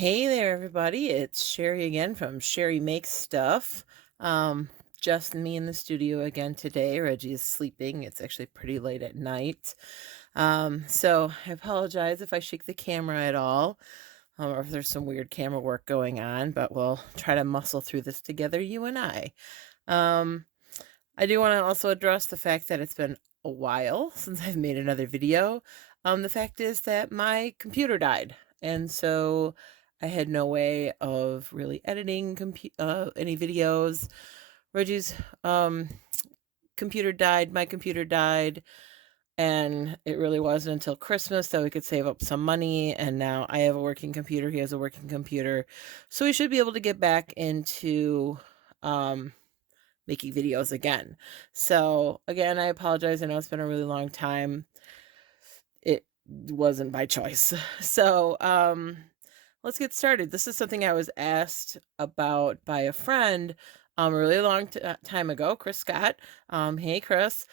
Hey there, everybody. It's Sherry again from Sherry Makes Stuff. Um, just me in the studio again today. Reggie is sleeping. It's actually pretty late at night. So I apologize if I shake the camera at all, or if there's some weird camera work going on, but we'll try to muscle through this together, you and I. Um, I do want to also address the fact that it's been a while since I've made another video. The fact is that my computer died, and so I had no way of really editing any videos. Reggie's um, computer died, my computer died, and it really wasn't until Christmas that we could save up some money. And now I have a working computer, he has a working computer, so we should be able to get back into um, making videos again. So again, I apologize. I know it's been a really long time. It wasn't by choice. So let's get started. This is something I was asked about by a friend a really long time ago, Chris Scott. Hey Chris.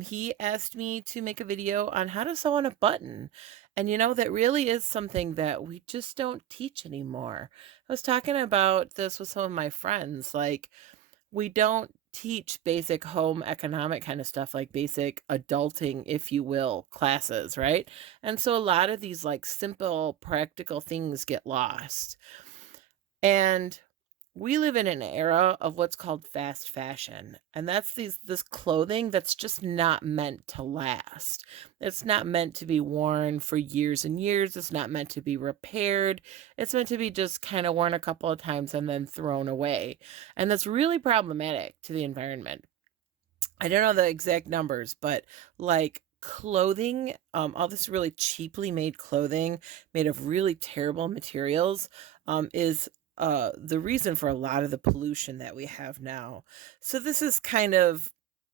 He asked me to make a video on how to sew on a button. And that really is something that we just don't teach anymore. I was talking about this with some of my friends. Like, we don't teach basic home economic kind of stuff, like basic adulting, if you will, classes, right? And so a lot of these like simple practical things get lost. And we live in an era of what's called fast fashion, and that's this clothing that's just not meant to last. It's not meant to be worn for years and years. It's not meant to be repaired. It's meant to be just kind of worn a couple of times and then thrown away. And that's really problematic to the environment. I don't know the exact numbers, but like clothing, all this really cheaply made clothing made of really terrible materials, is the reason for a lot of the pollution that we have now. So this is kind of,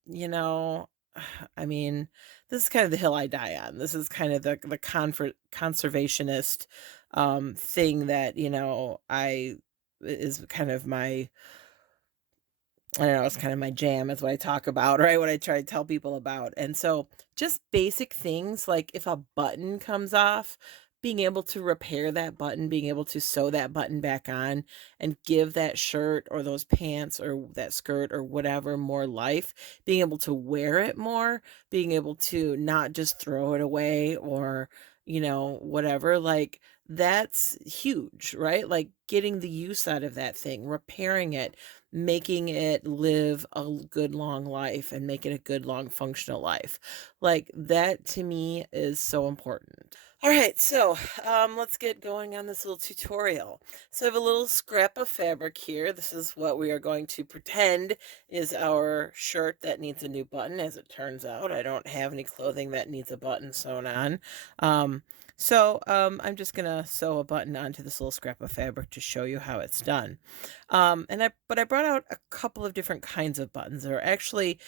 you know, I mean, this is kind of the hill I die on. This is kind of the conservationist thing that I is kind of my, I don't know, it's kind of my jam. Is what I talk about, right? What I try to tell people about. And so just basic things like if a button comes off, being able to repair that button, being able to sew that button back on and give that shirt or those pants or that skirt or whatever more life, being able to wear it more, being able to not just throw it away or, whatever, like that's huge, right? Like getting the use out of that thing, repairing it, making it live a good long life and make it a good long functional life. Like that to me is so important. All right, so let's get going on this little tutorial. So I have a little scrap of fabric here. This is what we are going to pretend is our shirt that needs a new button. As it turns out, I don't have any clothing that needs a button sewn on. I'm just gonna sew a button onto this little scrap of fabric to show you how it's done. But I brought out a couple of different kinds of buttons. There are actually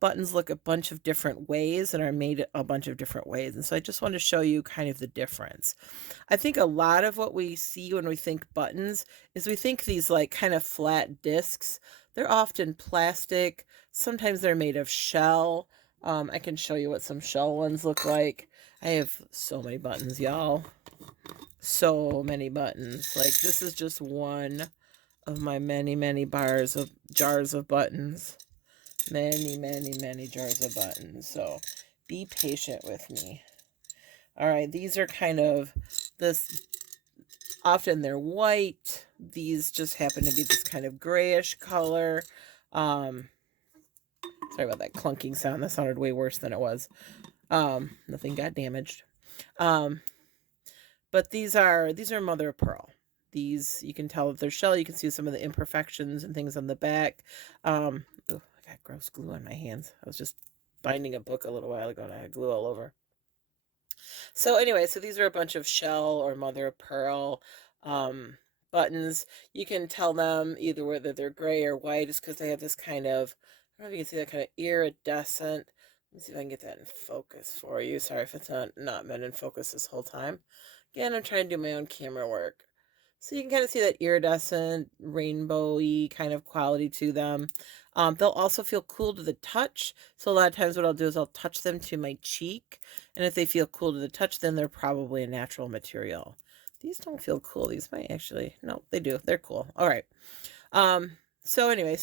buttons look a bunch of different ways and are made a bunch of different ways. And so I just want to show you kind of the difference. I think a lot of what we see when we think buttons is we think these like kind of flat discs. They're often plastic. Sometimes they're made of shell. I can show you what some shell ones look like. I have so many buttons, y'all. So many buttons. Like this is just one of my many, many jars of buttons. Many, many, many jars of buttons. So be patient with me. All right, these are kind of this, often they're white. These just happen to be this kind of grayish color. Um, Sorry about that clunking sound. That sounded way worse than it was. Nothing got damaged. Um, but these are mother of pearl. These, you can tell that they're shell. You can see some of the imperfections and things on the back. Ooh, I got gross glue on my hands. I was just binding a book a little while ago and I had glue all over. So anyway, so these are a bunch of shell or mother of pearl buttons. You can tell them either whether they're gray or white is because they have this kind of, I don't know if you can see that kind of iridescent. Let me see if I can get that in focus for you. Sorry if it's not been in focus this whole time. Again, I'm trying to do my own camera work. So you can kind of see that iridescent, rainbowy kind of quality to them. They'll also feel cool to the touch. So a lot of times what I'll do is I'll touch them to my cheek. And if they feel cool to the touch, then they're probably a natural material. These don't feel cool. These might actually, no, they do. They're cool. All right. So anyway,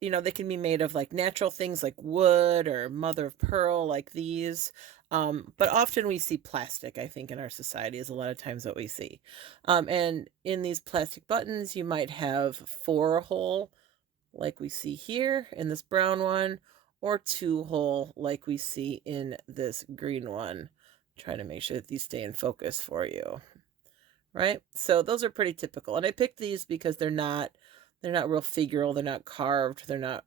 they can be made of like natural things like wood or mother of pearl, like these. But often we see plastic, I think, in our society is a lot of times what we see. And in these plastic buttons, you might have 4-hole, like we see here in this brown one, or 2-hole, like we see in this green one. Trying to make sure that these stay in focus for you. Right? So those are pretty typical. And I picked these because they're not real figural, they're not carved, they're not,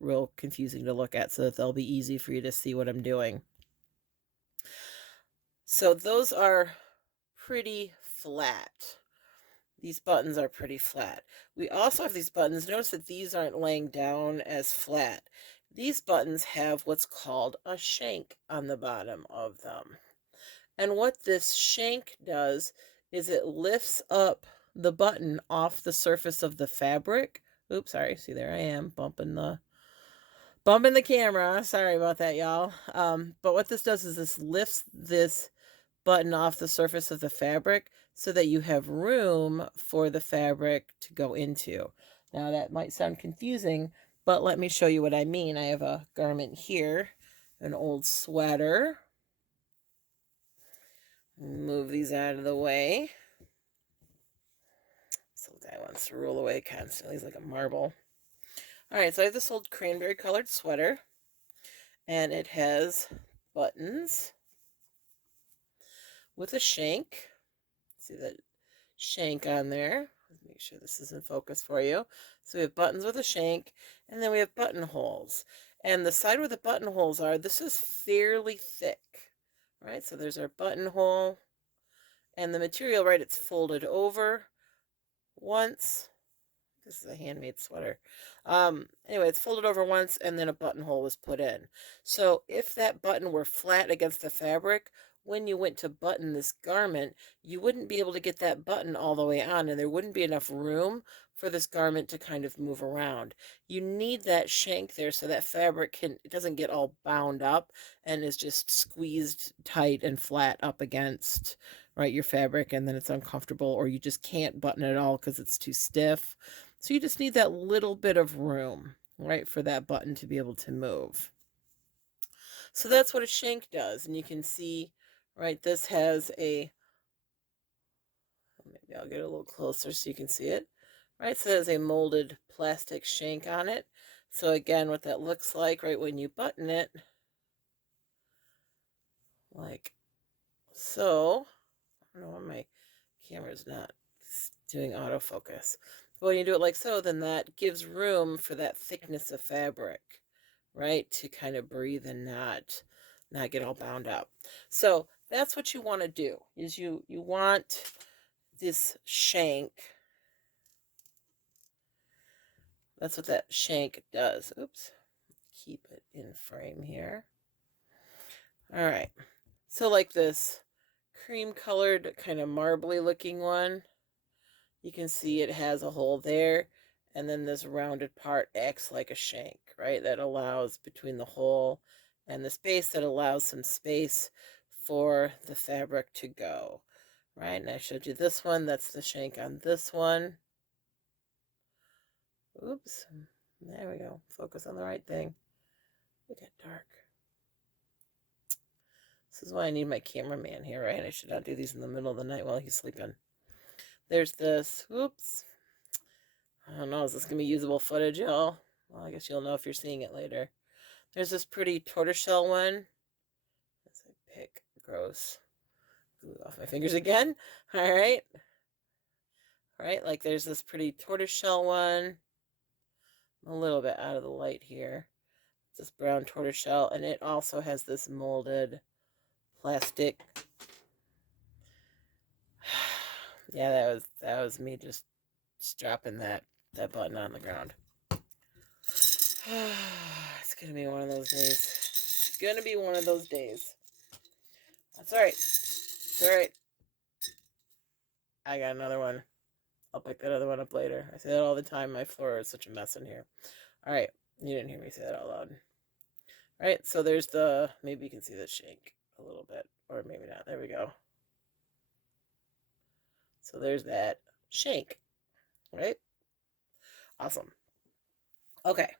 real confusing to look at, so that they'll be easy for you to see what I'm doing. So those are pretty flat. These buttons are pretty flat. We also have these buttons. Notice that these aren't laying down as flat. These buttons have what's called a shank on the bottom of them. And what this shank does is it lifts up the button off the surface of the fabric. Oops, sorry. See, there I am bumping the camera. Sorry about that, y'all. But what this does is this lifts this button off the surface of the fabric so that you have room for the fabric to go into. Now that might sound confusing, but let me show you what I mean. I have a garment here, an old sweater. Move these out of the way. So the guy wants to roll away constantly. He's like a marble. All right, so I have this old cranberry colored sweater, and it has buttons with a shank. See that shank on there? Let's make sure this is in focus for you. So we have buttons with a shank, and then we have buttonholes. And the side where the buttonholes are, this is fairly thick. Right, so there's our buttonhole. And the material, right, it's folded over once. This is a handmade sweater. Anyway, it's folded over once and then a buttonhole was put in. So if that button were flat against the fabric, when you went to button this garment, you wouldn't be able to get that button all the way on, and there wouldn't be enough room for this garment to kind of move around. You need that shank there so that fabric it doesn't get all bound up and is just squeezed tight and flat up against, right, your fabric, and then it's uncomfortable, or you just can't button it all because it's too stiff. So you just need that little bit of room, right, for that button to be able to move. So that's what a shank does. And you can see, right, this has maybe I'll get a little closer so you can see it. Right, so it has a molded plastic shank on it. So again, what that looks like, right, when you button it, like so. I don't know why my camera's not doing autofocus. But when you do it like so, then that gives room for that thickness of fabric, right, to kind of breathe and not get all bound up. So that's what you want to do, is you want this shank. That's what that shank does. Oops. Keep it in frame here. All right. So like this cream colored kind of marbly looking one, you can see it has a hole there, and then this rounded part acts like a shank, right? That allows between the hole and the space, that allows some space for the fabric to go, right? And I showed you this one, that's the shank on this one. Oops, there we go. Focus on the right thing. It got dark. This is why I need my cameraman here, right? I should not do these in the middle of the night while he's sleeping. There's this. Oops. I don't know. Is this going to be usable footage, y'all? Well, I guess you'll know if you're seeing it later. There's this pretty tortoiseshell one. As I pick gross glue off my fingers again. All right. All right. Like there's this pretty tortoiseshell one. I'm a little bit out of the light here. It's this brown tortoiseshell, and it also has this molded plastic. Yeah, that was me just dropping that button on the ground. It's gonna be one of those days. It's gonna be one of those days. That's all right. It's all right. I got another one. I'll pick that other one up later. I say that all the time. My floor is such a mess in here. All right. You didn't hear me say that out loud. All right. So there's maybe you can see the shank a little bit, or maybe not. There we go. So there's that shank, right? Awesome. Okay.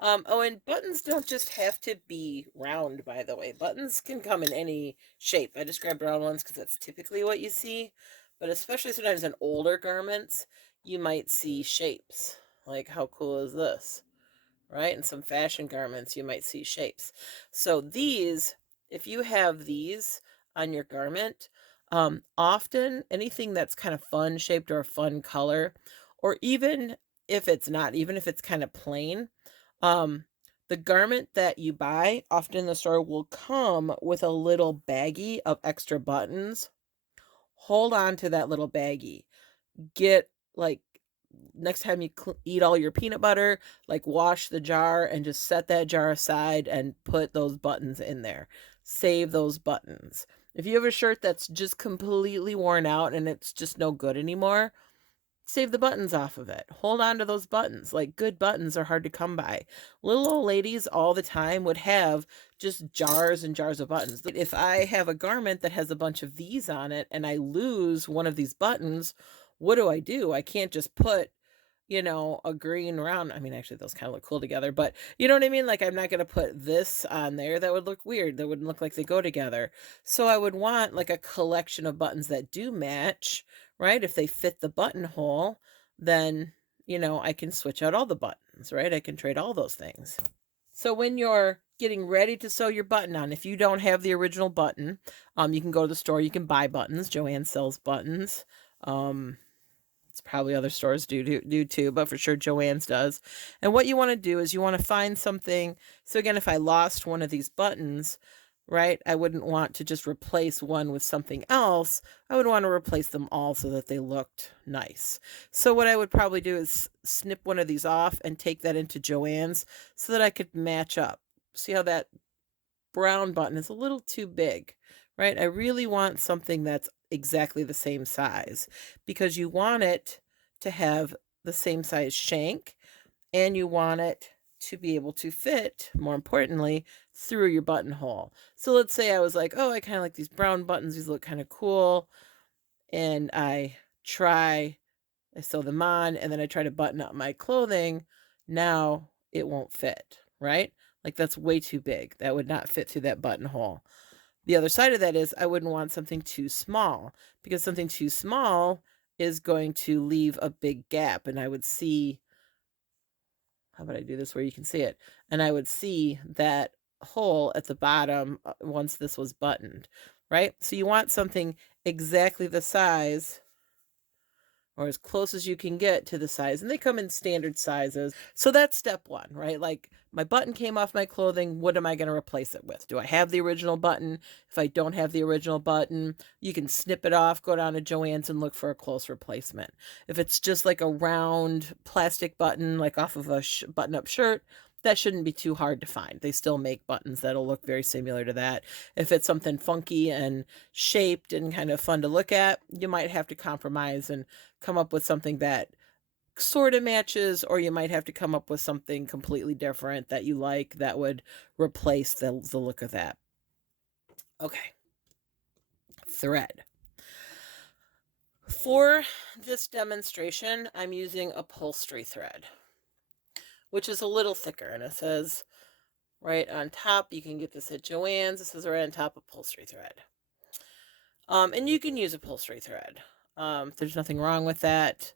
Oh, and buttons don't just have to be round, by the way. Buttons can come in any shape. I just grabbed round ones because that's typically what you see. But especially sometimes in older garments, you might see shapes. Like, how cool is this? Right? In some fashion garments, you might see shapes. So these, if you have these on your garment, often anything that's kind of fun shaped or a fun color, or even if it's not, even if it's kind of plain, um, the garment that you buy often in the store will come with a little baggie of extra buttons. Hold on to that little baggie. Get like next time you eat all your peanut butter, like wash the jar and just set that jar aside and put those buttons in there. Save those buttons. If you have a shirt that's just completely worn out and it's just no good anymore, save the buttons off of it. Hold on to those buttons. Like, good buttons are hard to come by. Little old ladies all the time would have just jars and jars of buttons. If I have a garment that has a bunch of these on it and I lose one of these buttons, what do? I can't just put, a green round. I mean, actually, those kind of look cool together, but you know what I mean? Like, I'm not going to put this on there. That would look weird. That wouldn't look like they go together. So I would want like a collection of buttons that do match, right? If they fit the buttonhole, then, I can switch out all the buttons, right? I can trade all those things. So when you're getting ready to sew your button on, if you don't have the original button, you can go to the store, you can buy buttons. Joanne sells buttons. Um, it's probably other stores do too, but for sure Joann's does. And what you want to do is you want to find something. So again, if I lost one of these buttons, right, I wouldn't want to just replace one with something else. I would want to replace them all so that they looked nice. So what I would probably do is snip one of these off and take that into Joann's so that I could match up. See how that brown button is a little too big, right? I really want something that's exactly the same size because you want it to have the same size shank and you want it to be able to fit, more importantly, through your buttonhole. So let's say I was like, oh, I kind of like these brown buttons. These look kind of cool. And I sew them on, and then I try to button up my clothing. Now it won't fit, right? Like that's way too big. That would not fit through that buttonhole. The other side of that is I wouldn't want something too small because something too small is going to leave a big gap. And I would see, how about I do this where you can see it? And I would see that hole at the bottom once this was buttoned, right? So you want something exactly the size or as close as you can get to the size. And they come in standard sizes. So that's step one, right? Like my button came off my clothing. What am I going to replace it with? Do I have the original button? If I don't have the original button, you can snip it off, go down to Joann's and look for a close replacement. If it's just like a round plastic button, like off of a button up shirt, that shouldn't be too hard to find. They still make buttons that'll look very similar to that. If it's something funky and shaped and kind of fun to look at, you might have to compromise and come up with something that sort of matches, or you might have to come up with something completely different that you like that would replace the look of that. Okay. Thread. For this demonstration, I'm using upholstery thread, which is a little thicker, and it says right on top, you can get this at Joann's. This is right on top, upholstery thread. And you can use upholstery thread. There's nothing wrong with that,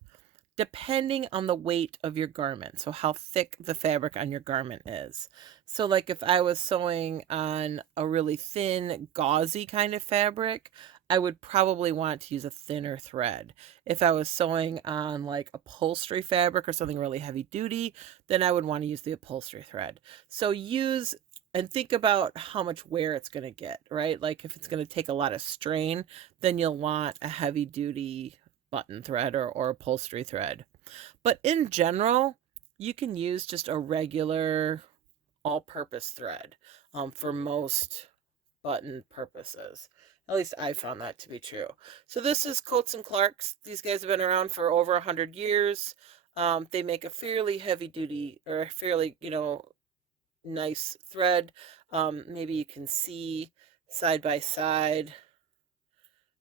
depending on the weight of your garment. So how thick the fabric on your garment is. So like if I was sewing on a really thin, gauzy kind of fabric, I would probably want to use a thinner thread. If I was sewing on like upholstery fabric or something really heavy duty, then I would want to use the upholstery thread. So use and think about how much wear it's going to get, right? Like if it's going to take a lot of strain, then you'll want a heavy duty button thread or upholstery thread. But in general, you can use just a regular all-purpose thread for most button purposes. At least I found that to be true. So this is Coats and Clarks. These guys have been around for over 100 years. They make a fairly heavy duty or fairly, nice thread. Maybe you can see side by side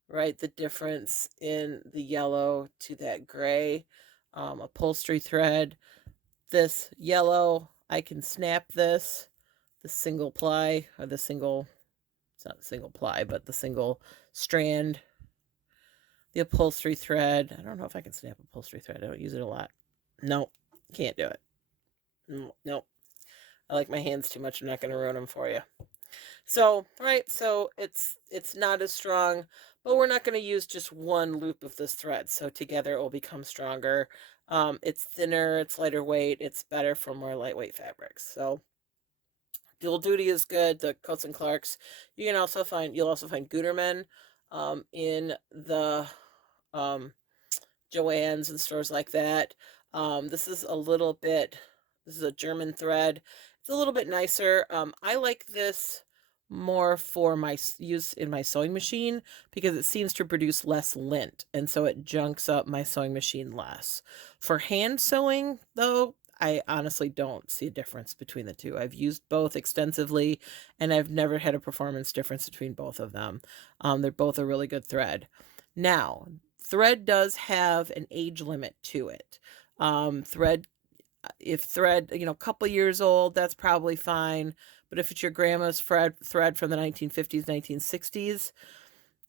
right? The difference in the yellow to that gray upholstery thread. This yellow, I can snap this, the single ply or the single, it's not single ply, but the single strand, the upholstery thread. I don't know if I can snap upholstery thread. I don't use it a lot. No, can't do it. No, nope. I like my hands too much. I'm not going to ruin them for you. So, right, so it's not as strong, but we're not going to use just one loop of this thread. So together it will become stronger. It's thinner, it's lighter weight, it's better for more lightweight fabrics. So Dual Duty is good. The Coats and Clarks. You'll also find Gutermann in the um, Joann's and stores like that. This is a little bit, this is a German thread. It's a little bit nicer. I like this more for my use in my sewing machine because it seems to produce less lint, and so it junks up my sewing machine less. For hand sewing, though, I honestly don't see a difference between the two. I've used both extensively, and I've never had a performance difference between both of them. They're both a really good thread. Now, thread does have an age limit to it. Thread, if thread, a couple years old, that's probably fine. But if it's your grandma's thread from the 1950s, 1960s,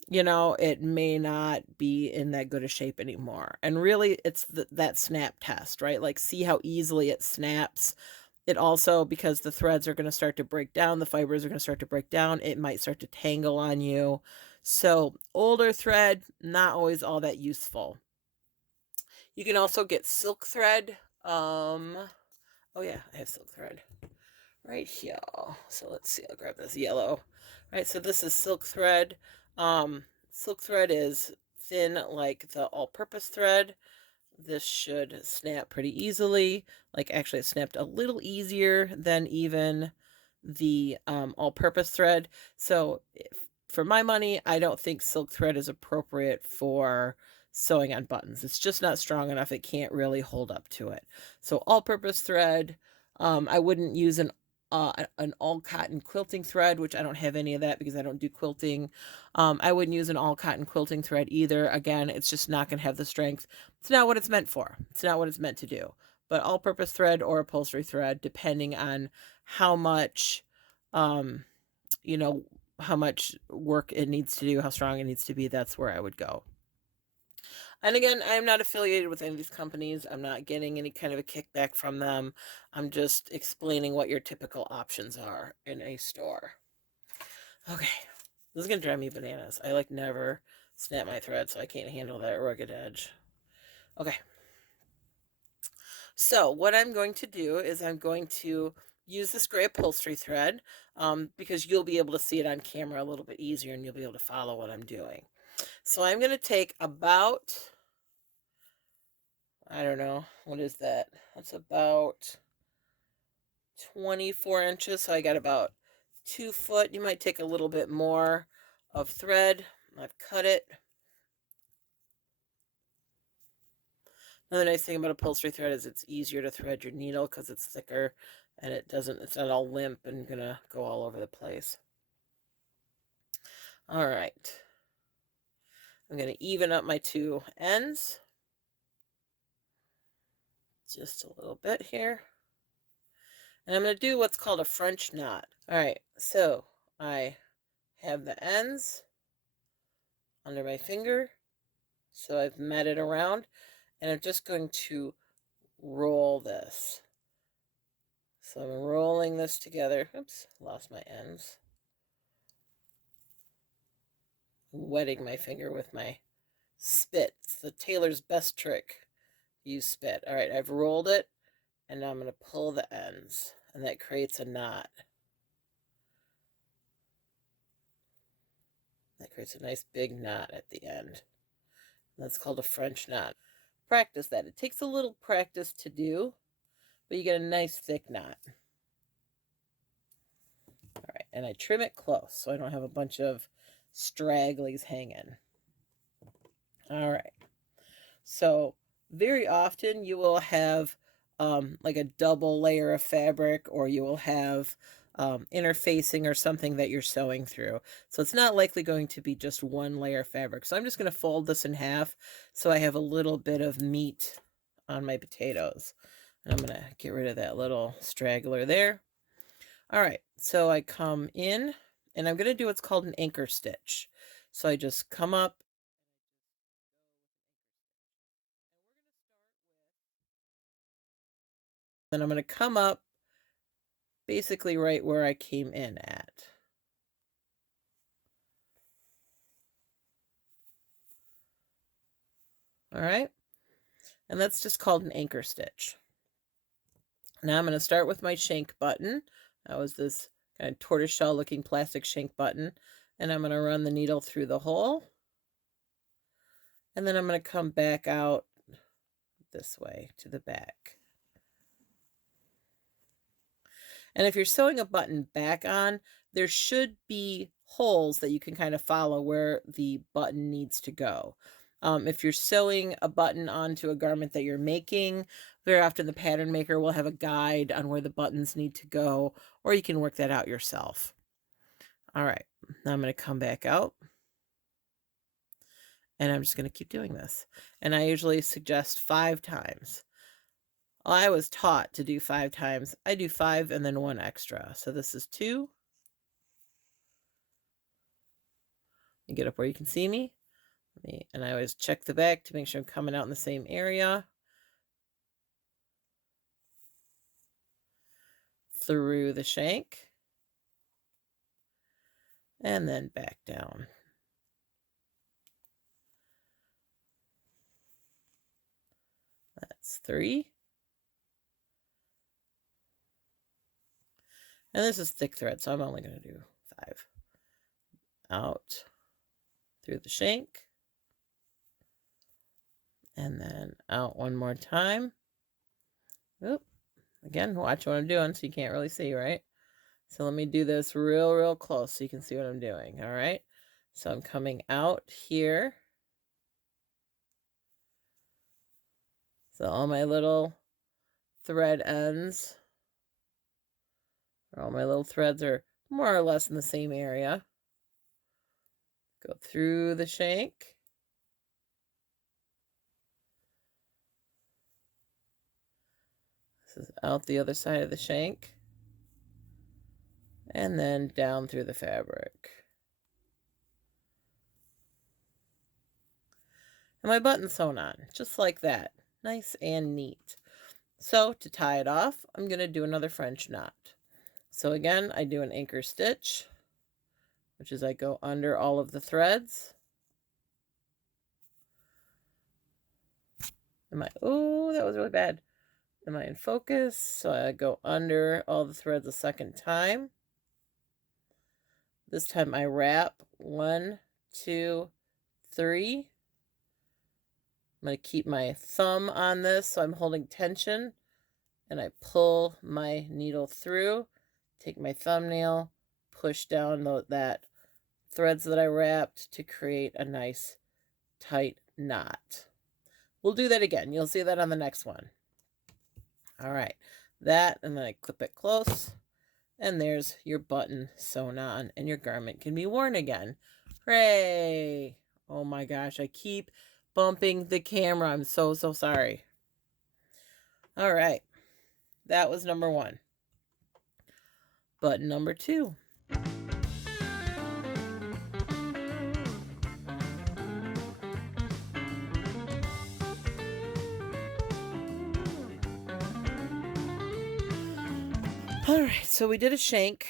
it may not be in that good a shape anymore. And really, it's that snap test, right? Like, see how easily it snaps. It also, because the threads are going to start to break down, the fibers are going to start to break down, it might start to tangle on you. So, older thread, not always all that useful. You can also get silk thread. Oh yeah, I have silk thread right here. So let's see, I'll grab this yellow. All right, so this is silk thread. Silk thread is thin like the all-purpose thread. This should snap pretty easily. Like, actually, it snapped a little easier than even the all-purpose thread. So for my money, I don't think silk thread is appropriate for sewing on buttons. It's just not strong enough. It can't really hold up to it. So all-purpose thread, I wouldn't use an all cotton quilting thread, which I don't have any of that because I don't do quilting. I wouldn't use an all cotton quilting thread either. Again, it's just not going to have the strength. It's not what it's meant for. It's not what it's meant to do. But all-purpose thread or upholstery thread, depending on how much, um, you know, how much work it needs to do, how strong it needs to be, that's where I would go. And again, I'm not affiliated with any of these companies. I'm not getting any kind of a kickback from them. I'm just explaining what your typical options are in a store. Okay, this is gonna drive me bananas. I like never snap my thread, so I can't handle that rugged edge. Okay, so what I'm going to do is I'm going to use this gray upholstery thread because you'll be able to see it on camera a little bit easier and you'll be able to follow what I'm doing. So I'm going to take about, I don't know, what is that? That's about 24 inches. So I got about 2 foot. You might take a little bit more of thread. I've cut it. Another nice thing about upholstery thread is it's easier to thread your needle because it's thicker and it's not all limp and gonna go all over the place. All right. I'm gonna even up my two ends just a little bit here. And I'm going to do what's called a French knot. All right, so I have the ends under my finger. So I've met it around, and I'm just going to roll this. So I'm rolling this together. Oops, lost my ends. Wetting my finger with my spit. It's the tailor's best trick. Use spit. All right, I've rolled it, and now I'm going to pull the ends, and that creates a knot. That creates a nice big knot at the end. That's called a French knot. Practice that. It takes a little practice to do, but you get a nice thick knot. All right, and I trim it close so I don't have a bunch of stragglies hanging. All right, so very often you will have like a double layer of fabric, or you will have interfacing or something that you're sewing through. So it's not likely going to be just one layer of fabric. So I'm just going to fold this in half so I have a little bit of meat on my potatoes. And I'm going to get rid of that little straggler there. All right, so I come in and I'm going to do what's called an anchor stitch. So I just come up. Then I'm going to come up basically right where I came in at. All right, and that's just called an anchor stitch. Now I'm going to start with my shank button. That was this kind of tortoiseshell looking plastic shank button. And I'm going to run the needle through the hole. And then I'm going to come back out this way to the back. And if you're sewing a button back on, there should be holes that you can kind of follow where the button needs to go. If you're sewing a button onto a garment that you're making, very often the pattern maker will have a guide on where the buttons need to go, or you can work that out yourself. All right, now I'm going to come back out. And I'm just going to keep doing this. And I usually suggest 5 times. I was taught to do 5 times. I do 5 and then 1 extra. So this is 2. You get up where you can see me. And I always check the back to make sure I'm coming out in the same area. Through the shank. And then back down. That's 3. And this is thick thread, so I'm only going to do 5. Out through the shank. And then out one more time. Oop. Again, watch what I'm doing so you can't really see, right? So let me do this real close so you can see what I'm doing, all right? So I'm coming out here. So all my little thread ends, all my little threads are more or less in the same area. Go through the shank. This is out the other side of the shank. And then down through the fabric. And my button's sewn on, just like that. Nice and neat. So to tie it off, I'm going to do another French knot. So again, I do an anchor stitch, which is I go under all of the threads. Oh, that was really bad. Am I in focus? So I go under all the threads a second time. This time I wrap 1, 2, 3. I'm going to keep my thumb on this so I'm holding tension, and I pull my needle through, take my thumbnail, push down that threads that I wrapped to create a nice tight knot. We'll do that again. You'll see that on the next one. All right, that, and then I clip it close, and there's your button sewn on, and your garment can be worn again. Hooray! Oh my gosh, I keep bumping the camera. I'm so sorry. All right, that was number 1. Button number 2. All right, so we did a shank.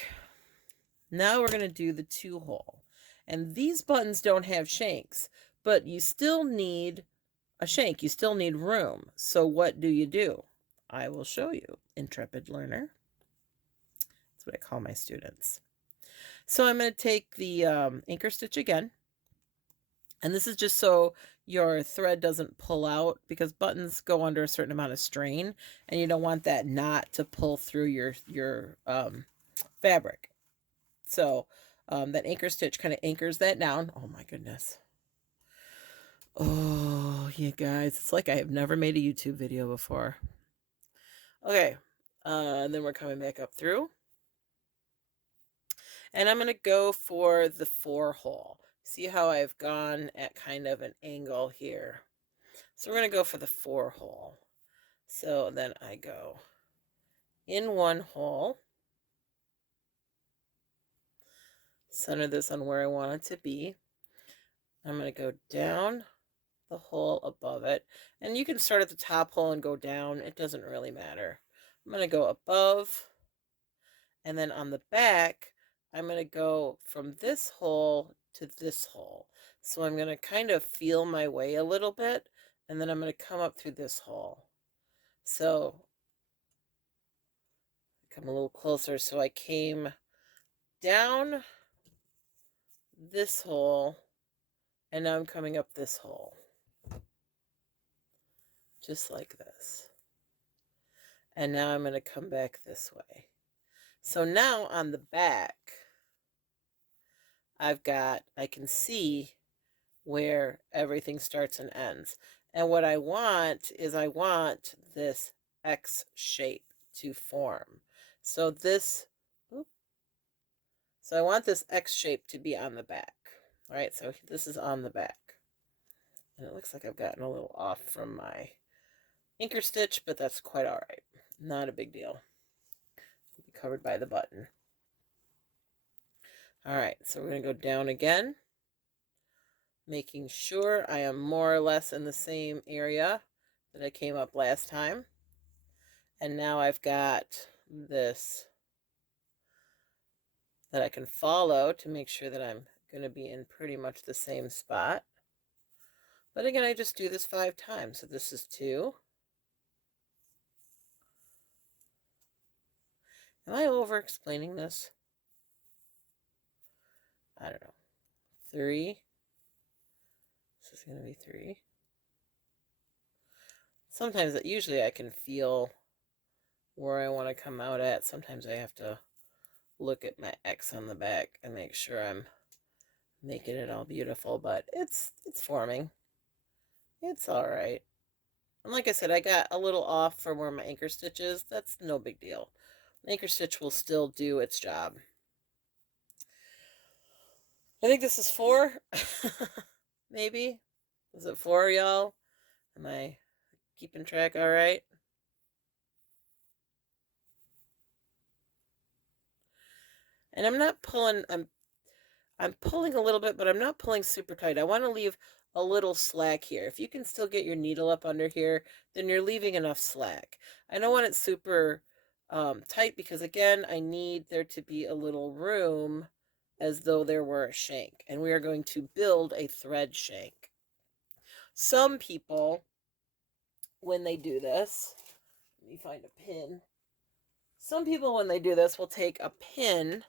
Now we're going to do the 2-hole. And these buttons don't have shanks, but you still need a shank. You still need room. So what do? I will show you, intrepid learner. That's what I call my students. So I'm going to take the anchor stitch again. And this is just so your thread doesn't pull out, because buttons go under a certain amount of strain, and you don't want that knot to pull through your fabric. So that anchor stitch kind of anchors that down. Oh my goodness. Oh, you guys, it's like I have never made a YouTube video before. Okay, and then we're coming back up through. And I'm going to go for the 4 hole. See how I've gone at kind of an angle here. So we're going to go for the 4 hole. So then I go in 1 hole, center this on where I want it to be. I'm going to go down the hole above it. And you can start at the top hole and go down. It doesn't really matter. I'm going to go above, and then on the back, I'm going to go from this hole to this hole. So I'm going to kind of feel my way a little bit, and then I'm going to come up through this hole. So come a little closer. So I came down this hole, and now I'm coming up this hole. Just like this. And now I'm going to come back this way. So now on the back, I can see where everything starts and ends. And what I want is I want this X shape to form. So so I want this X shape to be on the back. All right, so this is on the back. And it looks like I've gotten a little off from my anchor stitch, but that's quite all right. Not a big deal. It'll be covered by the button. All right, so we're going to go down again, making sure I am more or less in the same area that I came up last time. And now I've got this that I can follow to make sure that I'm going to be in pretty much the same spot. But again, I just do this 5 times. So this is 2. Am I over explaining this? I don't know. 3. This is going to be 3. Sometimes, usually I can feel where I want to come out at. Sometimes I have to look at my X on the back and make sure I'm making it all beautiful, but it's forming. It's all right. And like I said, I got a little off from where my anchor stitch is. That's no big deal. Anchor stitch will still do its job. I think this is 4. Maybe. Is it 4, y'all? Am I keeping track all right? And I'm not pulling, I'm pulling a little bit, but I'm not pulling super tight. I want to leave a little slack here. If you can still get your needle up under here, then you're leaving enough slack. I don't want it super tight because, again, I need there to be a little room as though there were a shank. And we are going to build a thread shank. Some people, when they do this, let me find a pin. Some people, when they do this, will take a pin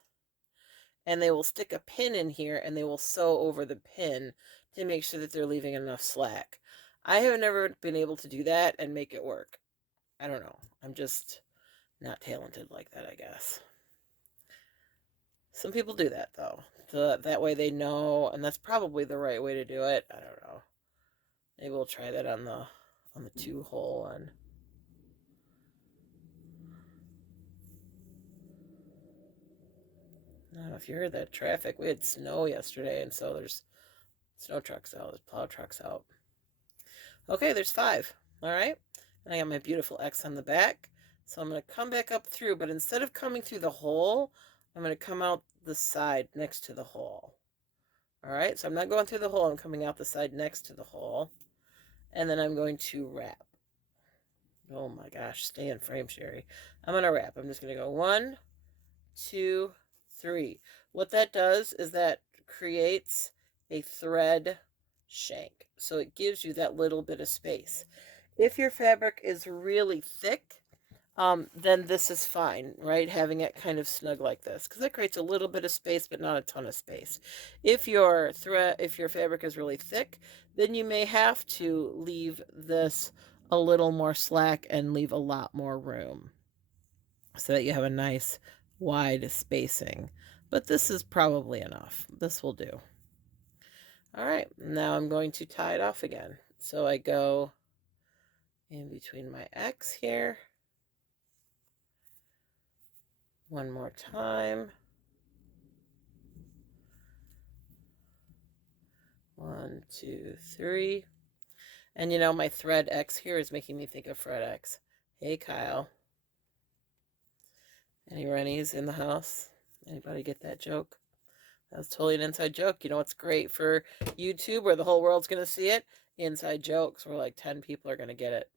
and they will stick a pin in here and they will sew over the pin to make sure that they're leaving enough slack. I have never been able to do that and make it work. I don't know. I'm just not talented like that, I guess. Some people do that, though. So that way they know, and that's probably the right way to do it. I don't know. Maybe we'll try that on the 2 hole one. I don't know if you heard that traffic. We had snow yesterday, and so there's snow trucks out, there's plow trucks out. Okay, there's 5. All right. And I got my beautiful X on the back. So I'm going to come back up through, but instead of coming through the hole, I'm going to come out the side next to the hole. All right, so I'm not going through the hole, I'm coming out the side next to the hole. And then I'm going to wrap. Oh my gosh, stay in frame, Sherry. I'm going to wrap. I'm just going to go 1, 2, 3. What that does is that creates a thread shank. So it gives you that little bit of space. If your fabric is really thick, then this is fine, right? Having it kind of snug like this, because it creates a little bit of space, but not a ton of space. If your fabric is really thick, then you may have to leave this a little more slack and leave a lot more room so that you have a nice wide spacing. But this is probably enough. This will do. All right, now I'm going to tie it off again. So I go in between my X here. One more time. 1, 2, 3. And you know, my thread X here is making me think of Fred X. Hey, Kyle. Any Rennies in the house? Anybody get that joke? That was totally an inside joke. You know what's great for YouTube where the whole world's going to see it? Inside jokes where like 10 people are going to get it.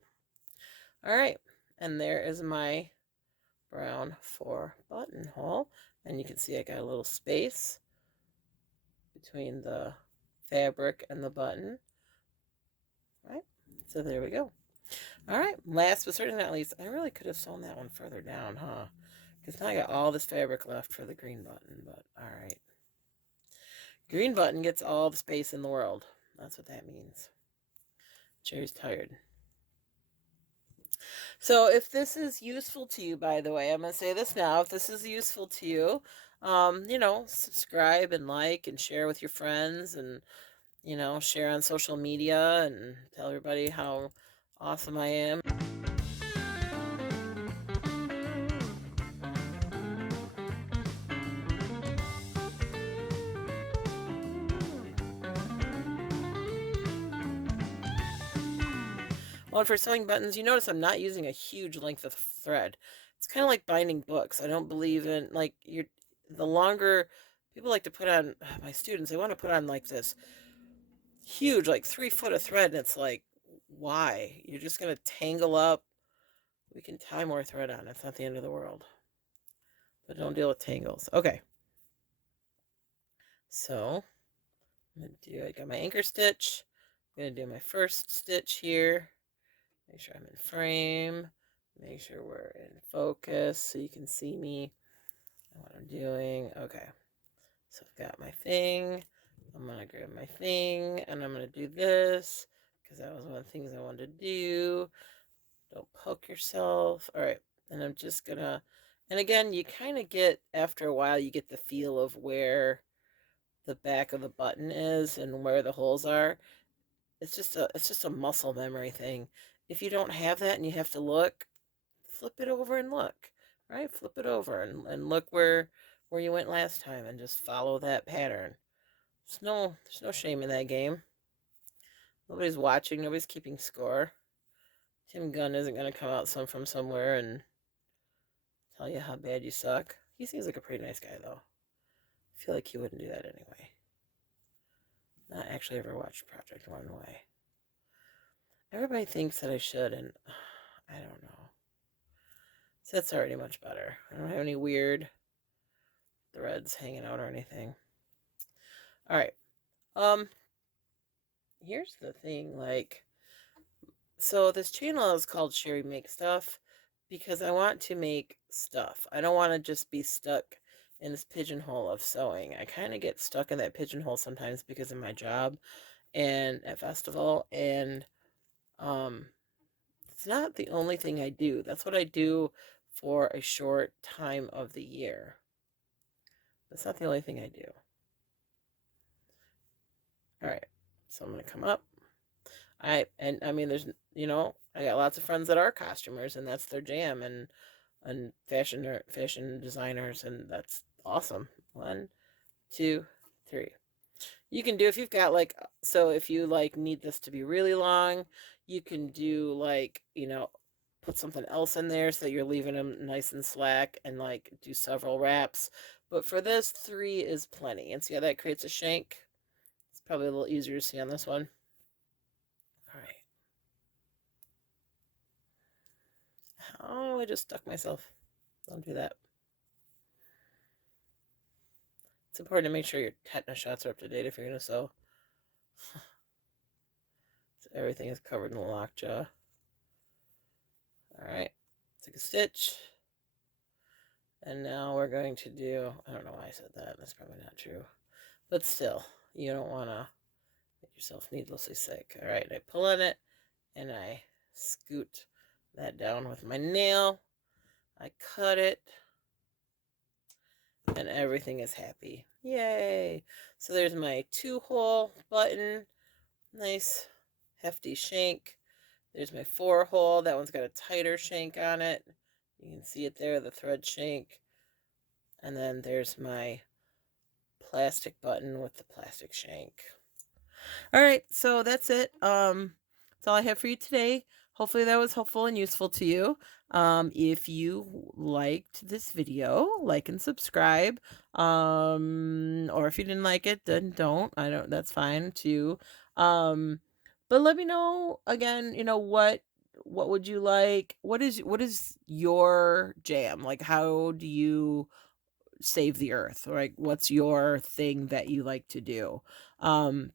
All right. And there is my brown 4 buttonhole. And you can see I got a little space between the fabric and the button. All right. So there we go. All right. Last but certainly not least, I really could have sewn that one further down, huh? Because now I got all this fabric left for the green button, but all right. Green button gets all the space in the world. That's what that means. Jerry's tired. So if this is useful to you, by the way, I'm going to say this now. If this is useful to you, you know, subscribe and like and share with your friends and, you know, share on social media and tell everybody how awesome I am. Well, and for sewing buttons, you notice I'm not using a huge length of thread. It's kind of like binding books. I don't believe in, like, the longer people like to put on, my students, they want to put on like this huge, like 3 foot of thread, and it's like, why? You're just going to tangle up. We can tie more thread on. It's not the end of the world. But don't deal with tangles. Okay. So, I got my anchor stitch. I'm going to do my first stitch here. Make sure I'm in frame. Make sure we're in focus so you can see me and what I'm doing. Okay. So I've got my thing. I'm going to grab my thing and I'm going to do this because that was one of the things I wanted to do. Don't poke yourself. All right. And I'm just going to, and again, you kind of get, after a while, you get the feel of where the back of the button is and where the holes are. It's just a muscle memory thing. If you don't have that and you have to look, flip it over and look, right? Flip it over and look where you went last time and just follow that pattern. There's no shame in that game. Nobody's watching, nobody's keeping score. Tim Gunn isn't going to come out from somewhere and tell you how bad you suck. He seems like a pretty nice guy, though. I feel like he wouldn't do that anyway. Not actually ever watched Project Runway. Everybody thinks that I should, and I don't know. So that's already much better. I don't have any weird threads hanging out or anything. All right. Here's the thing, like, so this channel is called Sherry Makes Stuff because I want to make stuff. I don't want to just be stuck in this pigeonhole of sewing. I kind of get stuck in that pigeonhole sometimes because of my job and at festival, and it's not the only thing I do. That's what I do for a short time of the year. That's not the only thing I do. All right, so I'm going to come up. I mean, there's, you know, I got lots of friends that are costumers, and that's their jam, and fashion designers, and that's awesome. 1, 2, 3. You can do, if you've got like, so if you like need this to be really long, you can do like, you know, put something else in there so that you're leaving them nice and slack and like do several wraps. But for this, 3 is plenty. And see how that creates a shank? It's probably a little easier to see on this one. All right. Oh, I just stuck myself. Don't do that. It's important to make sure your tetanus shots are up to date if you're going to sew. So everything is covered in the lockjaw. All right. Take a stitch. And now we're going to do, I don't know why I said that. That's probably not true. But still, you don't want to make yourself needlessly sick. All right, I pull on it and I scoot that down with my nail. I cut it and everything is happy. Yay! So there's my 2-hole button. Nice hefty shank. There's my 4-hole. That one's got a tighter shank on it. You can see it there, the thread shank. And then there's my plastic button with the plastic shank. All right, so that's it. That's all I have for you today. Hopefully that was helpful and useful to you. If you liked this video, like and subscribe. Or if you didn't like it, then don't. I don't. That's fine too. Um, but let me know again. What would you like? What is your jam? Like, how do you save the earth? Like, what's your thing that you like to do? Um,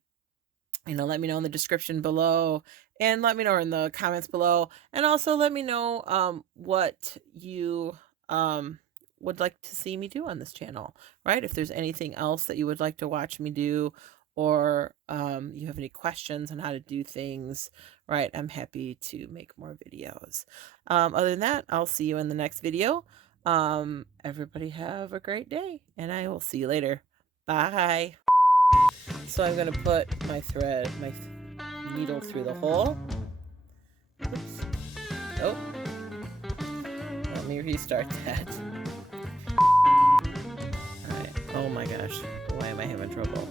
let me know in the description below, and let me know in the comments below, and also let me know what you um would like to see me do on this channel, right? If there's anything else that you would like to watch me do, or you have any questions on how to do things, right? I'm happy to make more videos. Other than that, I'll see you in the next video. Everybody have a great day, and I will see you later. Bye. So I'm going to put my needle through the hole. Oops. Oh, let me restart that. All right. Oh my gosh. Why am I having trouble?